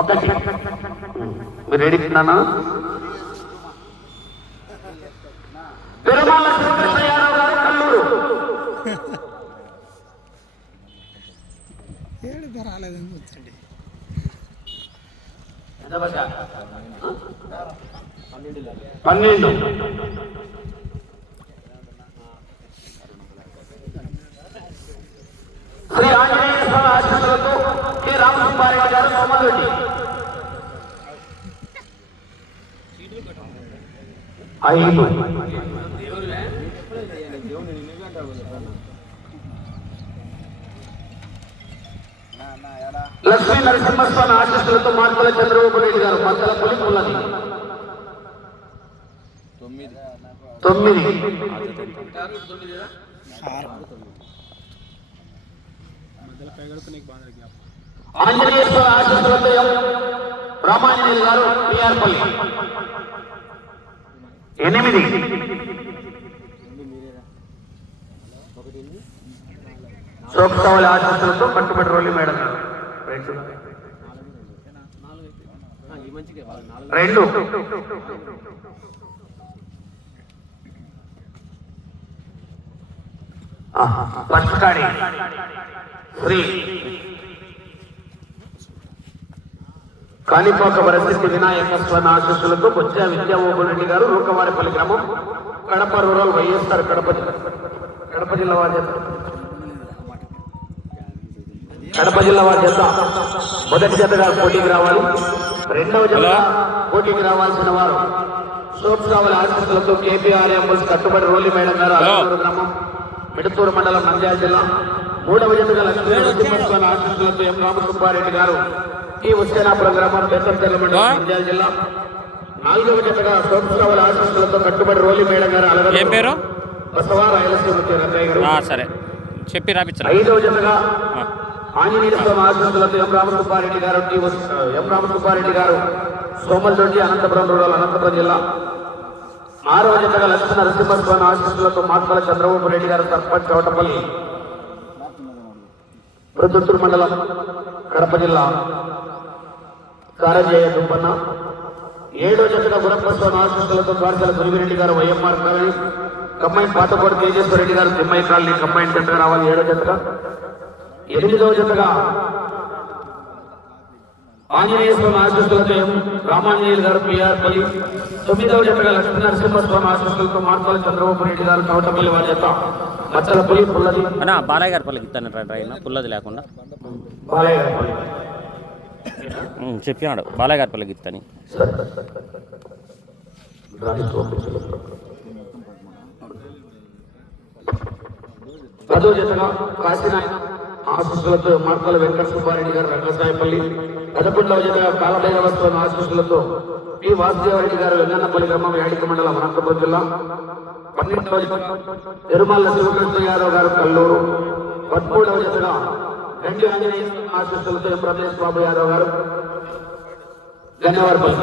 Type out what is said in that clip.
ఒకటి మీరు రెడీనా? తిరుమల శ్రీకృష్ణ యాదవ్ గారు కల్లూరు. పన్నెండు శ్రీ ఆంజనేయ స్వామి ఆశీస్సులతో కె రామసుబ్బారెడ్డి గారు సోమరెడ్డి. 5 లక్ష్మీ నరసింహస్వామి ఆశీస్సులతో మార్పుల చంద్రబాబు రెడ్డి గారు మద్దల పులి పుల్లది. 9 ఆంజనేయ స్వామి ఆశీస్సులతో రామాంజనేయులు గారు పిఆర్పల్లి. 8 సోక్సవాళ్ళ ఆశీస్సులతో కట్టుబడి రోలి మేడం గారు. 2 పచ్చకాడి శ్రీ కాణిపాక వరసిద్ధి వినాయక స్వామి ఆశీస్సులతో బొజ్జ విద్యామోహన్ రెడ్డి గారు రూకవారిపల్లి గ్రామం కడప రూరల్ వైఎస్ఆర్ కడప జిల్లా వారి చేత మొదటి జతగా పోటీకి రావాలి. రెండవ జతగా పోటీకి రావాల్సిన వారు సోప్సావల ఆశీస్సులతో కేపీఆర్ అంబుల్స్ కట్టుబడి రోలి మేడం గారు అల్లూరు గ్రామం మిడతూరు మండలం నంద్యాల జిల్లా. మూడవ జతగా లక్ష్మీ నరసింహస్వామి ఆశీస్సులతో ఎం రామసుబ్బారెడ్డి గారు ఈ హుస్సేనాపురం గ్రామం బెత్తంచెర్ల మండలం నంద్యాల జిల్లా. నాలుగవ జతగా సోప్సావల ఆశీస్సులతో కట్టుబడి రోలి మేడం గారు అలగ బసవ రాయలసీమ రంగయ్య గారు. ఐదవ జతగా ఆంజనేయ స్వామి ఆశీస్సులతో ఎం రామసుబ్బారెడ్డి గారు సోమల్దొడ్డి అనంతపురం రూరల్ అనంతపురం జిల్లా. ఆరవ జతగా లక్ష్మీ నరసింహస్వామి ఆశీస్సులతో మార్కల చంద్రబాబు రెడ్డి గారు సర్పంచ్ చౌటపల్లి ప్రొద్దుటూరు మండలం కడప జిల్లా కారజేయ దుంపన్న. ఏడో జతగా గురప్పస్వామి ఆశీస్సులతో ద్వారకల గురివిరెడ్డి గారు YMR colony combine Pathakota Tejeswara Reddy గారు తిమ్మయ్య కాలనీ కంబైన్ జతగా రావాలి. ఏడో జతగా. ఎనిమిదవ జతగా ఆంజనేయ స్వామి ఆశీస్సులతో రామాంజనేయులు గారు పిఆర్పల్లి. 9వ జతగా లక్ష్మీ నరసింహస్వామి ఆశీస్సులతో మార్పాల చంద్రబాబు రెడ్డి గారు చౌటపల్లి వారి జత మచ్చల పులి పుల్లది. బాలయ్య గారి పల్లికి ఇస్తాను పుల్లది లేకుండా చెప్పినాడు బాలయ్య గారి పల్లికి ఇస్తాను. పదో జతగా కాశీనాయన ఆశీస్సులతో మార్కల వెంకట సుబ్బారెడ్డి గారు రంగసాయపల్లి. 11వ జతగా కాలభైరవస్వామి ఆశీస్సులతో పి వాసుదేవరెడ్డి గారు వెంగన్నపల్లి గ్రామం యాడిక మండలం అనంతపురం జిల్లా. 12వ జతగా తిరుమల శివకృష్ణ యాదవ్ గారు కల్లూరు. 13వ జతగా గండి ఆంజనేయ ఆశీస్సులతో ఎం రమేష్ బాబు యాదవ్ గారు గన్నవారిపల్లి.